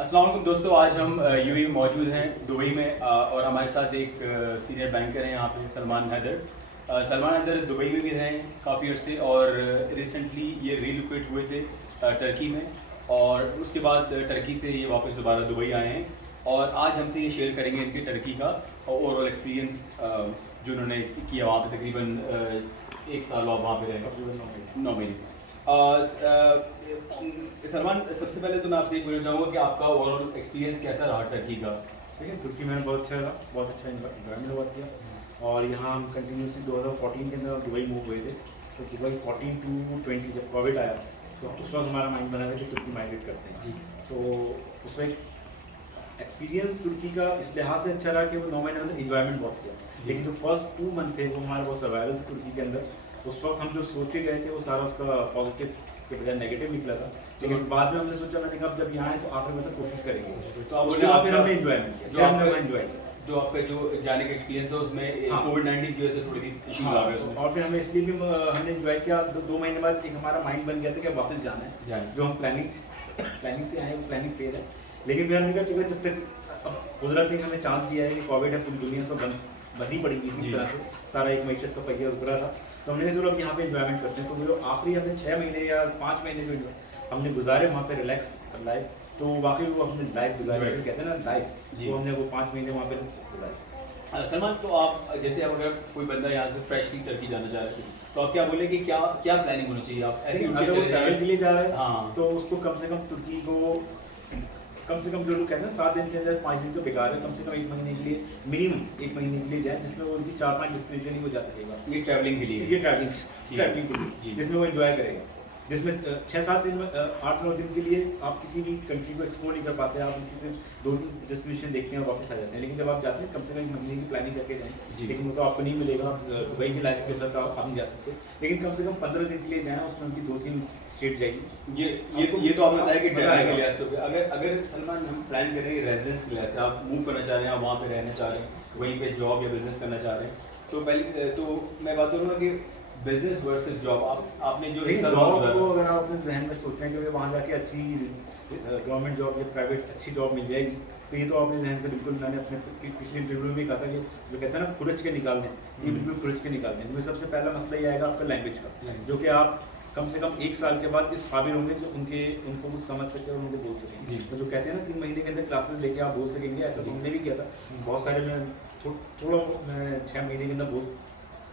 अस्सलाम वालेकुम दोस्तों, आज हम यूएई में मौजूद हैं दुबई में और हमारे साथ एक सीनियर बैंकर हैं यहाँ पे सलमान हैदर। सलमान हैदर दुबई में भी रहे हैं काफ़ी अर्से और रिसेंटली ये रीलोकेट हुए थे टर्की में और उसके बाद टर्की से ये वापस दोबारा दुबई आए हैं और आज हमसे ये शेयर करेंगे इनके टर्की का ओवरऑल एक्सपीरियंस जो उन्होंने किया वहाँ पे तकरीबन 1 साल वहाँ पे रहे, 9 महीने। सलमान, सबसे पहले तो मैं आपसे ये पूछना चाहूँगा कि आपका ओवरऑल एक्सपीरियंस कैसा रहा टर्की का? देखिए, तुर्की में बहुत अच्छा रहा, बहुत अच्छा इन्वायरमेंट वर्क किया और यहाँ हम कंटिन्यूसली 2014 के अंदर दुबई मूव हुए थे। तो दुबई 14 to 20 जब कोविड आया तो उस वक्त हमारा माइंड बना था कि तुर्की माइग्रेट करते हैं जी। तो उस वक्त एक्सपीरियंस तुर्की का इस लिहाज से अच्छा रहा कि वो 9 महीने अंदर इन्वायरमेंट बहुत किया, लेकिन जो फर्स्ट 2 मंथ थे वो हमारा बहुत सर्वाइवल था तुर्की के अंदर। उस वक्त हम जो सोचे गए थे वो सारा उसका पॉजिटिव के बजाय नेगेटिव निकला था, लेकिन बाद में हमने सोचा, मैंने कहा जब यहाँ आए तो आखिर में तो कोशिश करेंगे। तो आप उसके बाद फिर हमने एंजॉयमेंट किया, जो हमने एंजॉय किया। जो आपका जो जाने का एक्सपीरियंस है उसमें कोविड-19 की वजह से थोड़ी सी इश्यूज आ गए उसमें, और फिर हमें इसलिए भी हमने एंजॉय किया। 2 महीने बाद एक हमारा माइंड बन गया था कि वापस जाना है, जो हम प्लानिंग से आए वो प्लानिंग फेल है। लेकिन फिर हमने कहा जब तक अब कुदरत ने हमें चांस दिया है कि कोविड है, पूरी दुनिया से बंदी पड़ी हुई इस तरह से, सारा एक मैशत का पहिया उतरा था, तो हमने चलो अब यहाँ पे एंजॉयमेंट करते हैं। तो जो आखिरी हमने 6 महीने या 5 महीने जो हमने गुजारे वहाँ पे रिलैक्स लाइफ, तो वाकई वो हमने लाइफ गुजारी, जैसे कहते हैं ना लाइफ, तो हमने वो 5 महीने वहाँ पे गुजारे। सलमान, तो आप जैसे अगर कोई बंदा यहाँ से फ्रेशली टर्की जाना चाह रहा है तो आप क्या बोले कि क्या प्लानिंग होनी चाहिए? आप ऐसे अगर वो ट्रैवल के लिए जा रहा है हाँ, तो उसको कम से कम तुर्की को कम से कम जो लोग कहते हैं 7 दिन के अंदर 5 दिन तो बेकार है, कम से कम 1 महीने के लिए, मिनिमम 1 महीने के लिए जाए, जिसमें वो उनकी 4-5 डेस्टिनेशन ही वो जा सकेगा। ये ट्रैवलिंग के लिए, ये ट्रैवलिंग के लिए, जिसमें वो एंजॉय करेगा, जिसमें 6-7 दिन में 8-9 दिन के लिए आप किसी भी कंट्री को एक्सप्लोर नहीं कर पाते, आप उनकी सिर्फ 2 डेस्टिनेशन देखते हैं और वापस आ जाते हैं। लेकिन जब आप जाते हैं कम से कम 1 महीने की प्लानिंग करके जाएँ, लेकिन वो तो आपको नहीं मिलेगा, दुबई की लाइफ के साथ आप नहीं जा सकते, लेकिन कम से कम 15 दिन के लिए जाएँ, उसमें उनकी 2-3 स्टेट जाएगी। ये तो आपने बताया कि ट्रैवलिंग के लिहाज से। अगर सलमान हम प्लान कर रहे हैं रेजिडेंस के लिहाज से, आप मूव करना चाह रहे हैं, आप वहाँ पे रहना चाह रहे हैं, वहीं पे जॉब या बिजनेस करना चाह रहे हैं, तो पहले तो मैं बात करूँगा कि बिजनेस वर्सेस जॉब, आपने जो जॉब को अगर आप अपने जहन में सोच रहे हैं कि वहाँ जाके अच्छी गवर्नमेंट जॉब या प्राइवेट अच्छी जॉब मिल जाएगी, तो ये तो आपने जहन से बिल्कुल, मैंने अपने पिछले इंटरव्यू में कहा था कि जो कहते हैं ना खुरच के निकाल दें, ये बिल्कुल खुरच के निकाल दें। इसमें सबसे पहला मसला ये आएगा आपका लैंग्वेज का, जो कि आप कम से कम 1 साल के बाद इस काबिल होंगे जो उनको कुछ समझ सके और उनको बोल सकेंगे। तो जो कहते हैं ना 3 महीने के अंदर क्लासेस लेके आप बोल सकेंगे, ऐसा तो हमने भी किया था। बहुत सारे मैं थोड़ा 6 महीने के अंदर बोल,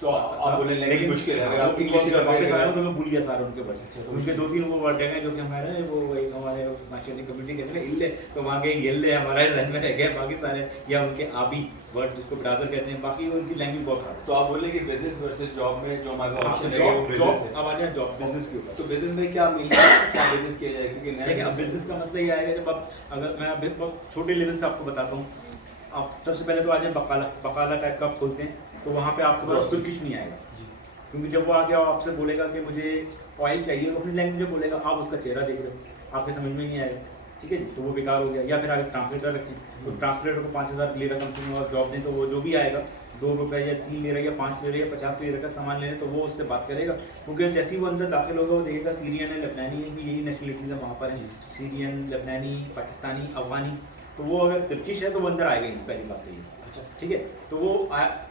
तो आप बोले लेकिन मुश्किल है अगर आप इंग्लिश का वापस आया तो मैं भूल गया सारा उनके बस। उनके 2-3 वो वर्ड हैं जो कि हमारे वो एक हमारे माशाल्लाह कम्युनिटी कहते हैं इल्ले, तो वहाँ के येल्ले हमारे जहन में रह गए, बाकी सारे या उनके आबी वर्ड जिसको ब्रादर कहते हैं, बाकी उनकी लैंग्वेज बहुत खराब है। तो आप बोले कि बिजनेस वर्सेस जॉब में जो हमारा ऑप्शन है वो बिजनेस है। अब आ जाए जॉब बिजनेस के ऊपर, तो बिजनेस में क्या बिजनेस किया जाए? क्योंकि देखिए अब बिजनेस का मतलब ये आएगा जब आप, अगर मैं अभी बहुत छोटे लेवल से आपको बताता हूँ, आप सबसे पहले तो आ जाए बकाला टाइप का आप खोलते हैं, तो वहाँ पे आपके पास तुर्किश नहीं आएगा, क्योंकि जब वो आ गया आपसे बोलेगा कि मुझे ऑयल चाहिए, वो अपनी लैंग्वेज में बोलेगा, आप उसका चेहरा देख रहे हो, आपके समझ में नहीं आएगा, ठीक है जी, तो वो बेकार हो गया। या फिर आगे ट्रांसलेटर रखें, तो ट्रांसलेटर को 5,000 ले रहा कम से कम और जॉब दें, तो वो जो भी आएगा 2 रुपये या 3 ले रहा या 5 ले रहा या 50 ले रहा सामान ले रहे, तो वो उससे बात करेगा, क्योंकि जैसे ही वो अंदर दाखिल होगा वो देखेगा सीरियन है, लेबनानी है, यही नेशनलिटीज़ है वहाँ पर है, सीरियन, लेबनानी, पाकिस्तानी, अफगानी, तो वो अगर तुर्किश है तो वो अंदर आएगा ही, पहली बात तो ये। अच्छा ठीक है, तो वो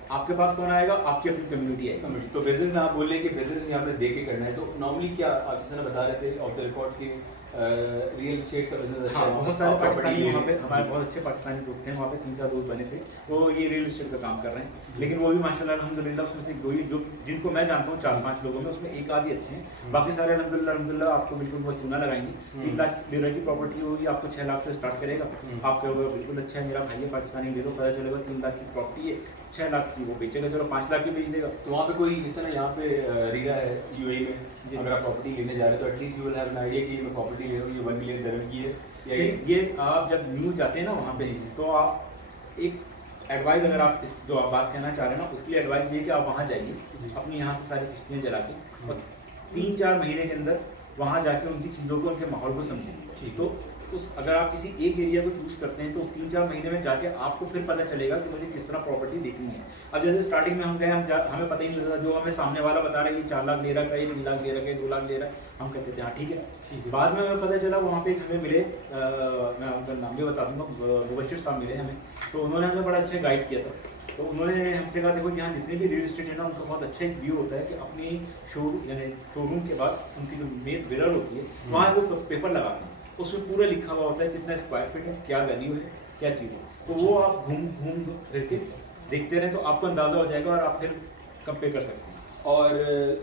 आपके पास कौन आएगा? आपकी अपनी कम्युनिटी आएगी। तो बिजनेस में आप बोल रहे हैं कि बिजनेस में आपने देख के करना है, तो नॉर्मली क्या आप जैसे बता रहे थे ऑफ द रिकॉर्ड की रियल एस्टेट का बिजनेस अच्छा है, बहुत सारे पाकिस्तानी वहाँ पे, हमारे बहुत अच्छे पाकिस्तानी दोस्त हैं वहाँ पे, 3-4 दोस्त बने थे, वो ये रियल एस्टेट का काम कर रहे हैं, लेकिन वो भी माशाल्लाह अल्हम्दुलिल्लाह उसमें से जो जिनको मैं जानता हूँ 4-5 लोगों में, उसमें एक आधी अच्छे हैं, बाकी सारे अल्हम्दुलिल्लाह आपको बिल्कुल वो चूना लगाएंगे। 3 लाख लिरा की प्रॉपर्टी होगी, आपको 6 लाख से स्टार्ट करेगा, आप कहोगे बिल्कुल अच्छा है, मेरा भाई है पाकिस्तानी, ले लो, पता चलेगा 3 लाख की प्रॉपर्टी है, 6 लाख की वो बेचेगा, चलो 5 लाख की बेच देगा। तो वहाँ पे कोई इस तरह यहाँ पे रीरा है यूएई में, अगर आप प्रॉपर्टी लेने जा रहे हैं तो at least you will have an idea कि मैं प्रॉपर्टी ले रहा हूँ, ये 1 मिलियन दिरहम की है, या ये आप जब न्यू जाते हैं ना वहाँ पे, तो आप एक एडवाइस, अगर आप इस जो आप बात कहना चाह रहे हैं ना, उसके लिए एडवाइस ये कि आप वहाँ जाइए, अपनी यहाँ से सारी किस्तें जला के, और 3-4 महीने के अंदर वहाँ जाके उनकी चीज़ों को, उनके माहौल को समझेंगे। तो अगर आप किसी एक एरिया को चूज करते हैं तो 3-4 महीने में जाके आपको फिर पता चलेगा कि मुझे किस तरह प्रॉपर्टी देखनी है। अब जैसे स्टार्टिंग में हम गए, हमें पता ही नहीं चलता, जो हमें सामने वाला बता रहा है कि 4 लाख ले रहा है, 3 लाख ले रहा है, 2 लाख ले रहा है, हम कहते थे हाँ ठीक है। बाद में हमें पता चला वहाँ पे हमें मिले, मैं उनका भी बता दूंगा, मुबशिर साहब मिले हमें, तो उन्होंने हमें बड़ा अच्छा गाइड किया था। तो उन्होंने हमसे कहा देखो यहाँ जितने भी रियल इस्टेट है ना, उनका बहुत अच्छा एक व्यू होता है कि अपनी शोरूम के बाद उनकी जो मेन मिरर होती है वहाँ वो पेपर लगाते हैं, उसमें पूरा लिखा हुआ होता है कितना स्क्वायर फीट है, क्या वैल्यू है, क्या चीज़ है। तो वो आप घूम घूम करके देखते रहे तो आपको अंदाज़ा हो जाएगा और आप फिर कंपेयर कर सकते हैं। और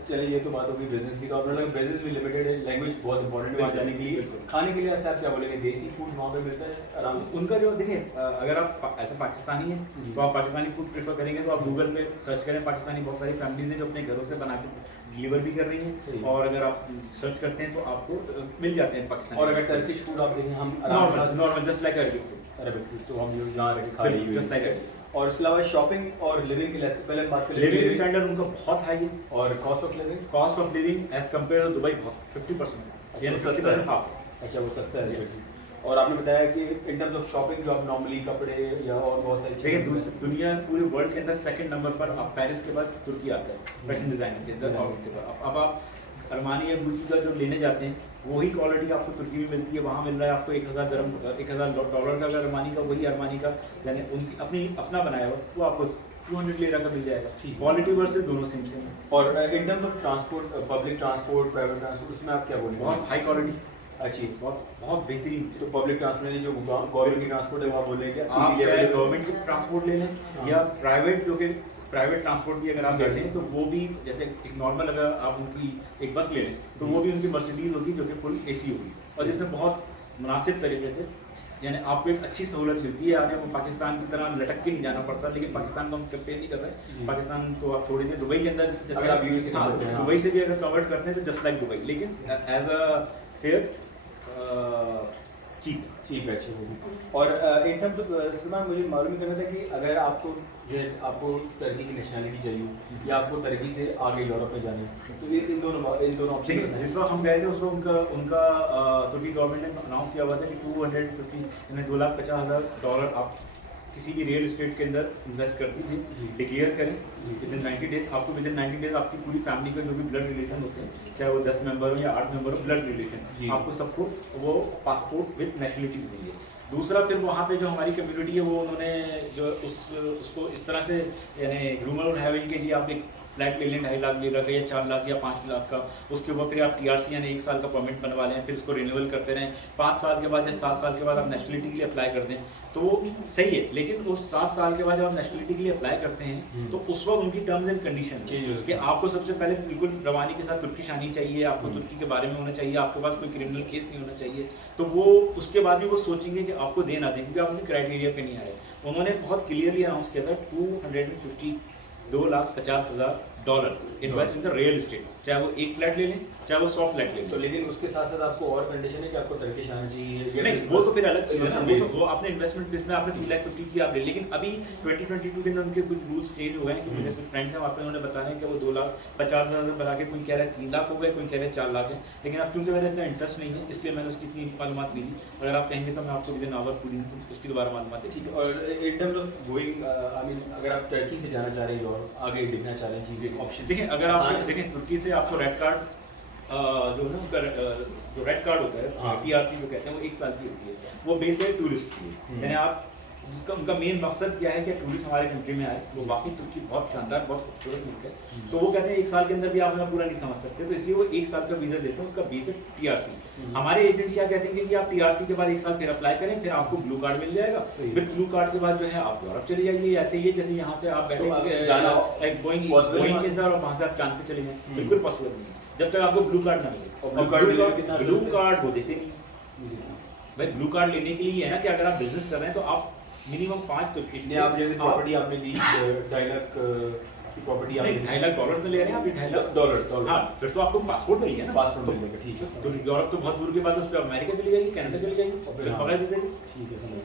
चलिए ये तो बात होगी बिजनेस की, तो आपने लगा बिजनेस भी लिमिटेड है, लैंग्वेज बहुत इंपॉर्टेंट है वहाँ जाने के लिए। खाने के लिए ऐसा आप क्या बोलेंगे, देसी फूड वहाँ पे मिलता है आराम से? उनका जो देखिए अगर आप ऐसा पाकिस्तानी है तो आप पाकिस्तानी फूड प्रेफर करेंगे तो आप गूगल पे सर्च करें, पाकिस्तानी बहुत सारी फैमिलीज हैं जो अपने घरों से बना के डिलीवर भी कर रही हैं, और अगर आप सर्च करते हैं तो आपको मिल जाते हैं पाकिस्तानी। और अगर टर्किश फूड आप देखें, हम normal just like Arabic food, तो हम जहाँ रह के खा रहे हैं जस्ट लाइक। और इसके अलावा शॉपिंग और लिविंग के लिए पहले हम बात करें, लिविंग स्टैंडर्ड उनका बहुत हाई है, और cost of living, cost of living as compare to Dubai बहुत 50%, यानी 50% हाफ। अच्छा वो सस्ता है। और आपने बताया कि इन टर्म्स ऑफ शॉपिंग जो आप नॉर्मली कपड़े या और बहुत सारी देखिए दुनिया पूरे वर्ल्ड के अंदर सेकंड नंबर पर अब पेरिस के बाद तुर्की आता है फैशन डिजाइनिंग के अंदर। और अब आप अरमानी या गुची का जो लेने जाते हैं वही क्वालिटी आपको तुर्की में मिलती है, वहाँ मिल रहा है आपको $1000 का, अगर अरमानी का वही अरमानी का यानी उनकी अपना बनाया हुआ वो आपको 200 लेरा का मिल जाएगा। क्वालिटी वर्सेस दोनों सेम सेम। और in terms of transport, public transport, private transport, उसमें आप क्या बोलेंगे? बहुत हाई क्वालिटी, अच्छी, बहुत बेहतरीन। तो पब्लिक ट्रांसपोर्ट जो गवर्नमेंट की ट्रांसपोर्ट है वहाँ बोल रहे हैं आप गवर्नमेंट की ट्रांसपोर्ट ले लें या प्राइवेट, जो कि प्राइवेट ट्रांसपोर्ट भी अगर आप लेते हैं तो वो भी जैसे एक नॉर्मल अगर आप उनकी एक बस ले लें तो वो भी उनकी मर्सिडीज होगी जो कि फुल एसी होगी, और जिसमें बहुत मुनासिब तरीके से यानी आपको एक अच्छी सहूलत मिलती है। आने को पाकिस्तान की तरह लटक के नहीं जाना पड़ता, लेकिन पाकिस्तान को हम कंपेयर नहीं कर रहे, पाकिस्तान को आप छोड़ दें। दुबई के अंदर जैसे आप दुबई से भी अगर कन्वर्ट करते हैं तो जस्ट लाइक दुबई, लेकिन एज अ फेयर चीप है, अच्छी होगी। और इन टर्म्स ऑफ सलमान, मुझे मालूम करना था कि अगर आपको टर्की की नेशनलिटी चाहिए या आपको टर्की से आगे यूरोप में जाना है, तो ये इन दोनों ऑप्शन। जिस वक्त हम गए थे उस वक्त उनका तुर्की गवर्नमेंट ने अनाउंस किया हुआ था कि $250,000 आप किसी भी रियल एस्टेट के अंदर इन्वेस्ट करती थी, डिक्लेयर करें विदिन 90 डेज। आपको विदिन 90 डेज आपकी पूरी फैमिली का जो भी ब्लड रिलेशन होते हैं, चाहे वो 10 मेंबर हो या 8 मेंबर हो, ब्लड रिलेशन आपको सबको वो पासपोर्ट विद नेशनलिटी देंगे। दूसरा फिर वहाँ पे जो हमारी कम्युनिटी है वो उन्होंने जो उसको इस तरह से यानी रूमर हैविंग के लिए आप एक फ्लैट ले लें 2.5 लाख ले रखा या 4 लाख या 5 लाख का, उसके ऊपर फिर आप TRC यानी 1 साल का परमिट बनवा लें, फिर उसको रिन्यूअल करते रहें, 5 साल के बाद या 7 साल के बाद आप नेशनलिटी के लिए अप्लाई कर दें तो वो सही है। लेकिन उस 7 साल के बाद जब आप नेशनलिटी के लिए अप्लाई करते हैं तो उस वक्त उनकी टर्म्स एंड कंडीशन कि आपको सबसे पहले बिल्कुल रवानी के साथ तुर्की आनी चाहिए, आपको तुर्की के बारे में होना चाहिए, आपके पास कोई क्रिमिनल केस नहीं होना चाहिए, तो वो उसके बाद भी वो सोचेंगे कि आपको दे ना दें क्योंकि आप उनके क्राइटेरिया पे नहीं आए। उन्होंने बहुत क्लियरली अनाउंस किया था $250,000 invest in the real estate, चाहे वो एक फ्लैट ले लें चाहे वो 100 फ्लैट ले लें। तो लेकिन उसके साथ साथ आपको और कंडीशन है कि आपको टर्किश आना चाहिए? नहीं, वो तो फिर अलग चीज़ है ना, वो आपने इन्वेस्टमेंट जिसमें आपने 2,50,000 की आप ले, लेकिन अभी 2022 के अंदर उनके कुछ रूल्स चेंज हुए हैं कि मुझे कुछ फ्रेंड्स हैं वहाँ पे उन्होंने बताया कि वो 2,50,000 बना के कोई कह रहा है 3 लाख हो गए, कोई कह रहे हैं 4 लाख है, लेकिन अब चूँकि मेरा इतना इंटरेस्ट नहीं है इसलिए मैंने उसकी इतनी मालूमात नहीं दी। अगर आप कहेंगे तो मैं आपको विदिन आवर पूरी उसकी दोबारा मालूमात ठीक है। और in terms of going, I mean अगर आप टर्की से जाना चाह रहे हैं और आगे देखना चाह रहे हैं चीज़, एक ऑप्शन देखिए, अगर आप देखें तुर्की से आपको रेड कार्ड जो है उनका जो रेड कार्ड होता है TRC जो कहते हैं वो 1 साल की होती है, वो बेस है टूरिस्ट की, यानी आप जिसका उनका मेन मकसद क्या है कि टूरिस्ट हमारे कंट्री में आए। वो वाकई तुर्की बहुत शानदार बहुत खूबसूरत मुल्क है, तो वो कहते हैं 1 साल के अंदर भी आप पूरा नहीं समझ सकते, तो इसलिए वो 1 साल का वीज़ा देते हैं, उसका बेस है TRC। हमारे एजेंट क्या कहते हैं कि आप TRC के बाद 1 साल फिर अप्लाई करें, फिर आपको ब्लू कार्ड मिल जाएगा, फिर ब्लू कार्ड के बाद जो है आप यूरोप चले जाइए। ऐसे ही जैसे यहाँ से आप बैठे बोइंग के अंदर और वहाँ से आप चांद पे चले जाएँ, बिल्कुल पॉसिबल नहीं है जब तक आपको ब्लू कार्ड ना मिले। ब्लू कार्ड वो देते नहीं भाई। ब्लू कार्ड लेने के लिए है ना कि अगर आप बिजनेस कर रहे हैं तो आप मिनिमम 5 तो कितने आप जैसे प्रॉपर्टी आपने ली 2.5 लाख की प्रॉपर्टी आपने $2.5 लाख में ले रहे हैं आप, $2.5 हाँ, फिर तो आपको पासपोर्ट मिल गया ना, पासपोर्ट मिल जाएगा। ठीक है, तो यूरोप तो बहुत दूर के बाद उस पर अमेरिका चली जाएगी, कनाडा चली जाएगी और फिर पकड़ दे देगी। ठीक है, समझ।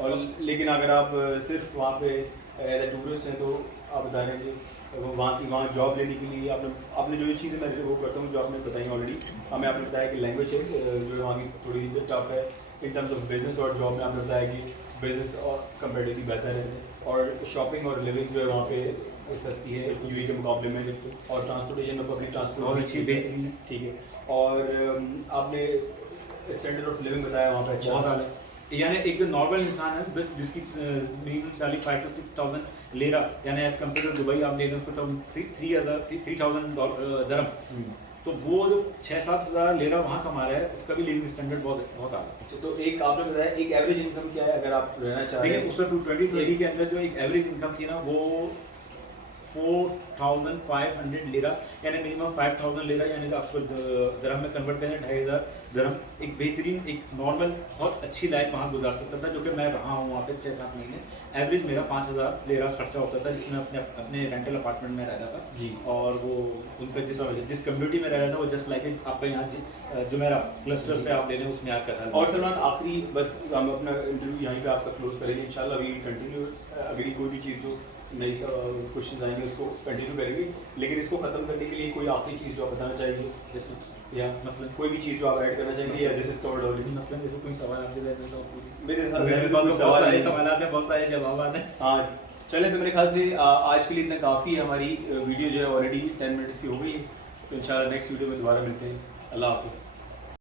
और लेकिन अगर आप सिर्फ वहाँ पे एज ए टूरिस्ट हैं तो आप बता रहे हैं कि वहाँ जॉब लेने के लिए आपने जो चीज़ें मैं वो करता हूँ जो आपने बताई ऑलरेडी, हमें आपने बताया कि लैंग्वेज है जो वहाँ की थोड़ी टफ है। इन टर्म्स ऑफ बिजनेस और जॉब में आपने बताया कि बिजनेस और कंपेरेटिवली बेहतर है, और शॉपिंग और लिविंग जो है वहाँ पे सस्ती है यूएई के मुकाबले में, और ट्रांसपोर्टेशन में पब्लिक ट्रांसपोर्ट अच्छी बेहतरीन है। ठीक है। और आपने स्टैंडर्ड ऑफ लिविंग बताया वहाँ पे अच्छा, यानी एक जो नॉर्मल इंसान है बस जिसकी मिनिमम सैलरी 5 to 6,000 लेरा यानी एज कम्पेयर टू दुबई आप ले रहे हो तो 3,000 दरम, तो वो जो 6-7 हज़ार लेरा वहाँ कमा रहा है उसका भी लिविंग स्टैंडर्ड बहुत बहुत आगे। अच्छा, तो एक आपने बताया एक एवरेज इनकम क्या है अगर आप रहना चाह रहे देखिए हैं? उसका 2020 के अंदर जो एक एवरेज इनकम थी ना वो 4,500 लेरा यानी मिनिमम 5,000 लेरा यानी कि आपको दरम में कन्वर्ट करें 2,500 दरम, एक बेहतरीन एक नॉर्मल बहुत अच्छी लाइफ वहाँ गुजार सकता था, जो कि मैं रहा हूँ वहाँ पे 6-7 महीने। एवरेज मेरा 5,000 लेरा खर्चा होता था जिसमें अपने रेंटल अपार्टमेंट में रहता था जी। और वो उनका जिस कम्युनिटी में रह रहा था वो जस्ट लाइक आपका यहाँ जो मेरा क्लस्टर्स पे आप ले लें उसमें आपका था। और सलमान आखिरी बस हम अपना इंटरव्यू यहीं पे आपका क्लोज करेंगे इंशाल्लाह। वी कंटिन्यू अगली कोई भी चीज़ जो नई क्वेश्चन आएंगे उसको कंटिन्यू करेंगे, लेकिन इसको खत्म करने के लिए कोई आखिरी चीज़ जो आप बताना चाहिए जैसे या मतलब कोई भी चीज़ जो आप ऐड करना चाहेंगे या दिस इज कवर्ड ऑलरेडी? मतलब जैसे कोई सवाल आपसे रहते तो मेरे मेरे साथ पास बहुत सारे सवाल आते हैं, बहुत सारे जवाब आते हैं। हाँ चले, तो मेरे ख्याल से आज के लिए इतना काफ़ी है। हमारी वीडियो जो है ऑलरेडी 10 मिनट्स की हो गई है, तो इंशाल्लाह नेक्स्ट वीडियो में दोबारा मिलते हैं। अल्लाह हाफिज़।